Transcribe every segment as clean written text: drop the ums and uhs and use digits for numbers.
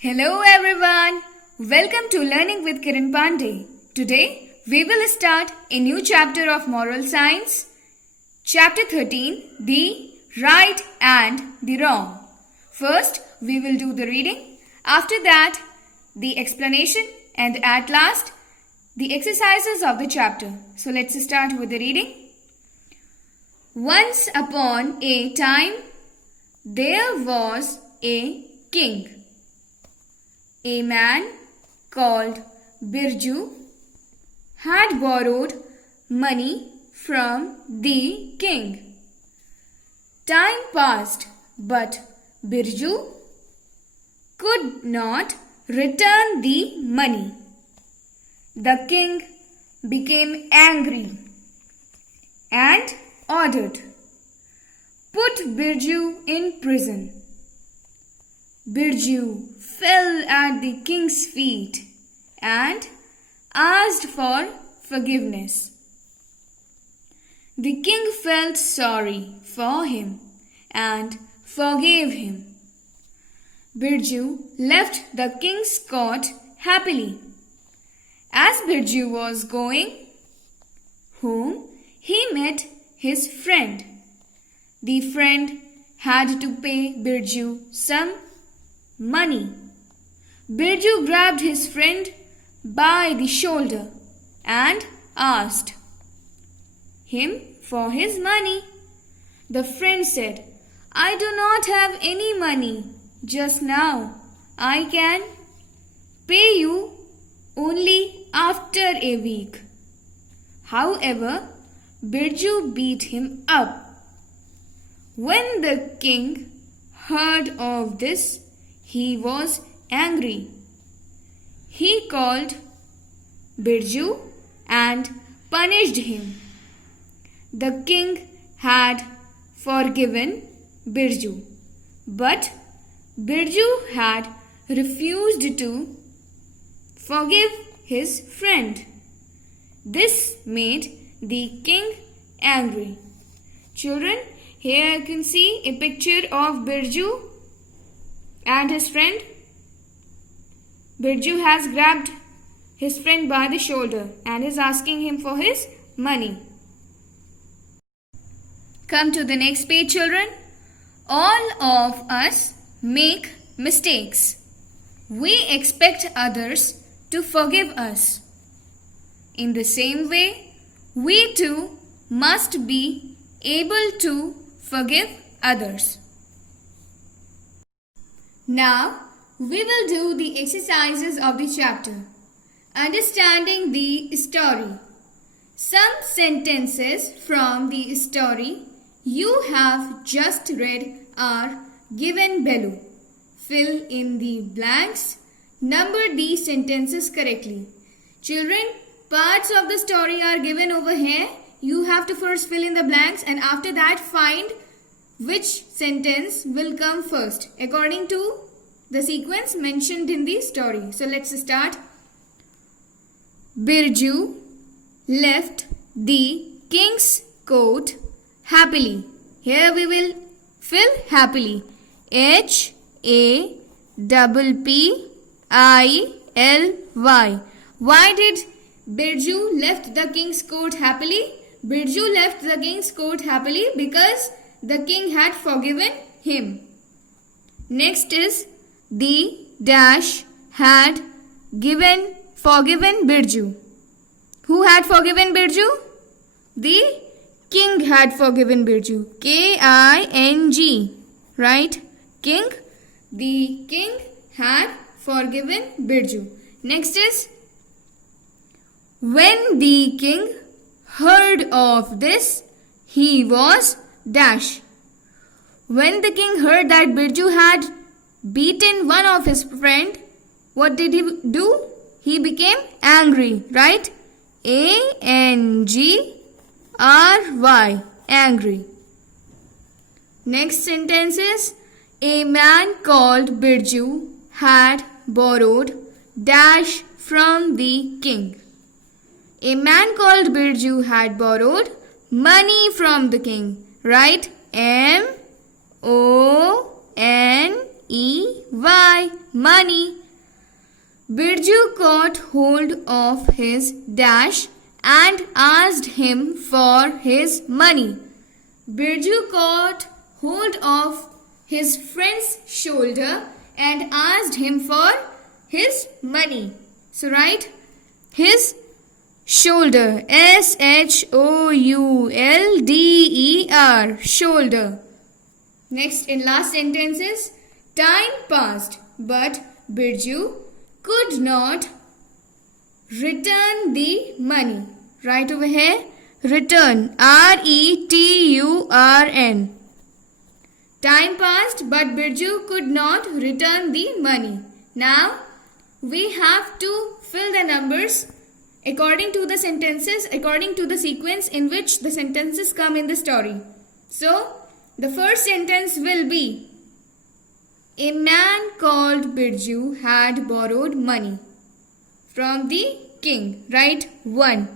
Hello everyone. Welcome to Learning with Kiran Pandey. Today we will start a new chapter of Moral Science. Chapter 13, The Right and the Wrong. First we will do the reading. After that the explanation and at last the exercises of the chapter. So let's start with the reading. Once upon a time there was a king. A man called Birju had borrowed money from the king. Time passed, but Birju could not return the money. The king became angry and ordered, "Put Birju in prison." Birju fell at the king's feet and asked for forgiveness. The king felt sorry for him and forgave him. Birju left the king's court happily. As Birju was going home, he met his friend. The friend had to pay Birju some money. Birju grabbed his friend by the shoulder and asked him for his money. The friend said, "I do not have any money just now. I can pay you only after a week." However, Birju beat him up. When the king heard of this, he was angry. He called Birju and punished him. The king had forgiven Birju, but Birju had refused to forgive his friend. This made the king angry. Children, here you can see a picture of Birju and his friend. Birju has grabbed his friend by the shoulder and is asking him for his money. Come to the next page, children. All of us make mistakes. We expect others to forgive us. In the same way, we too must be able to forgive others. Now, we will do the exercises of the chapter. Understanding the story. Some sentences from the story you have just read are given below. Fill in the blanks. Number these sentences correctly. Children, parts of the story are given over here. You have to first fill in the blanks and after that find which sentence will come first according to the sequence mentioned in the story. So let's start. Birju left the king's court happily. Here we will fill happily. Happily. Why did Birju left the king's court happily? Birju left the king's court happily because the king had forgiven him. Next is the dash had forgiven Birju. Who had forgiven Birju? The king had forgiven Birju. King, right? King. The king had forgiven Birju. Next is when the king heard of this, he was dash. When the king heard that Birju had beaten one of his friend, what did he do? He became angry, right? Angry, angry. Next sentence is a man called Birju had borrowed dash from the king. A man called Birju had borrowed money from the king, right? M-O-N money. Birju caught hold of his dash and asked him for his money. Birju caught hold of his friend's shoulder and asked him for his money. So write his shoulder, shoulder, shoulder. Next, in last sentences, time passed, but Birju could not return the money. Right over here, return, return. Time passed, but Birju could not return the money. Now, we have to fill the numbers according to the sentences, according to the sequence in which the sentences come in the story. So, the first sentence will be, a man called Birju had borrowed money from the king. Write 1.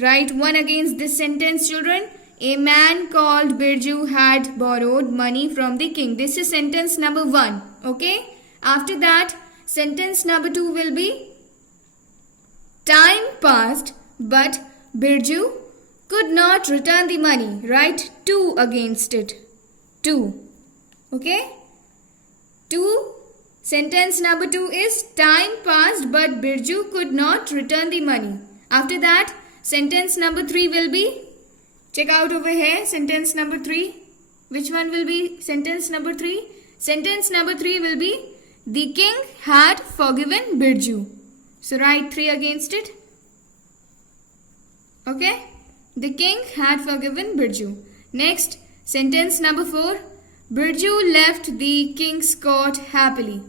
Write 1 against this sentence, children. A man called Birju had borrowed money from the king. This is sentence number 1. Okay? After that, sentence number 2 will be, time passed, but Birju could not return the money. Write 2 against it. 2. Okay? 2. Sentence number 2 is, time passed, but Birju could not return the money. After that, sentence number 3 will be, check out over here, sentence number 3. Which one will be sentence number 3? Sentence number 3 will be, the king had forgiven Birju. So write 3 against it. Okay? The king had forgiven Birju. Next, sentence number 4. Birju left the king's court happily.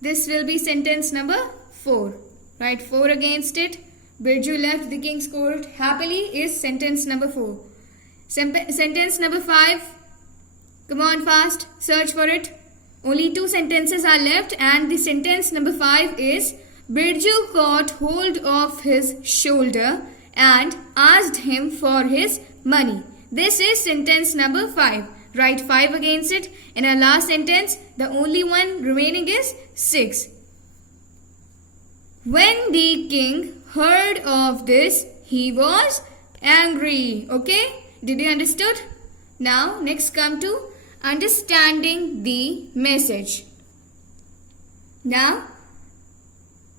This will be sentence number 4. Write 4 against it. Birju left the king's court happily is sentence number 4. Sentence number 5. Come on fast. Search for it. Only 2 sentences are left and the sentence number 5 is, Birju caught hold of his shoulder and asked him for his money. This is sentence number 5. Write 5 against it. In our last sentence, the only one remaining is 6. When the king heard of this, he was angry. Okay? Did you understood? Now, next come to understanding the message. Now,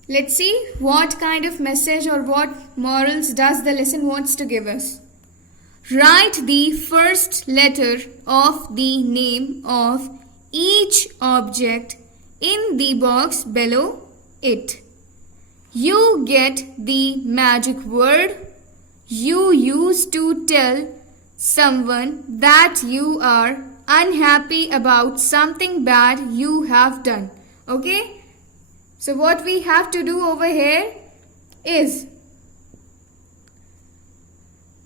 let's see what kind of message or what morals does the lesson wants to give us. Write the first letter of the name of each object in the box below it. You get the magic word you use to tell someone that you are unhappy about something bad you have done. Okay? So what we have to do over here is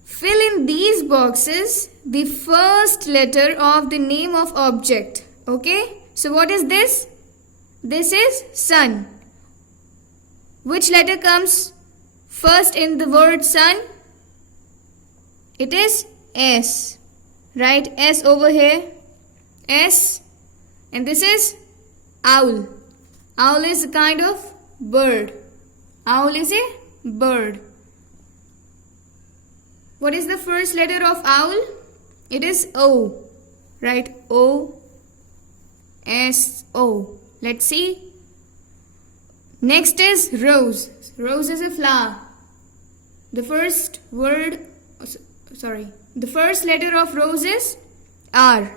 fill in these boxes the first letter of the name of object. Okay? So what is this? This is sun. Which letter comes first in the word sun? It is S. Write S over here. S. And this is owl. Owl is a kind of bird. Owl is a bird. What is the first letter of owl? It is O. Write O. S. O. Let's see. Next is rose. Rose is a flower. The first letter of rose is R.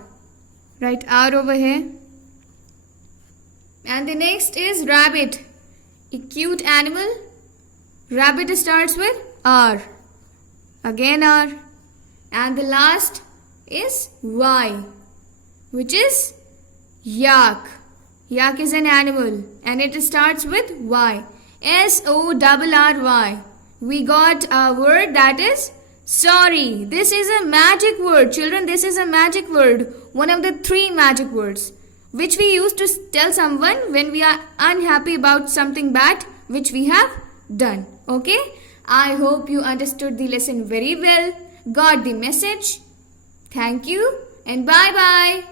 Write R over here. And the next is rabbit. A cute animal. Rabbit starts with R. Again R. And the last is Y, which is yak. Yak is an animal and it starts with Y. SORRY. We got a word that is sorry. This is a magic word. Children, this is a magic word. One of the 3 magic words which we use to tell someone when we are unhappy about something bad which we have done. Okay? I hope you understood the lesson very well, got the message. Thank you and bye-bye.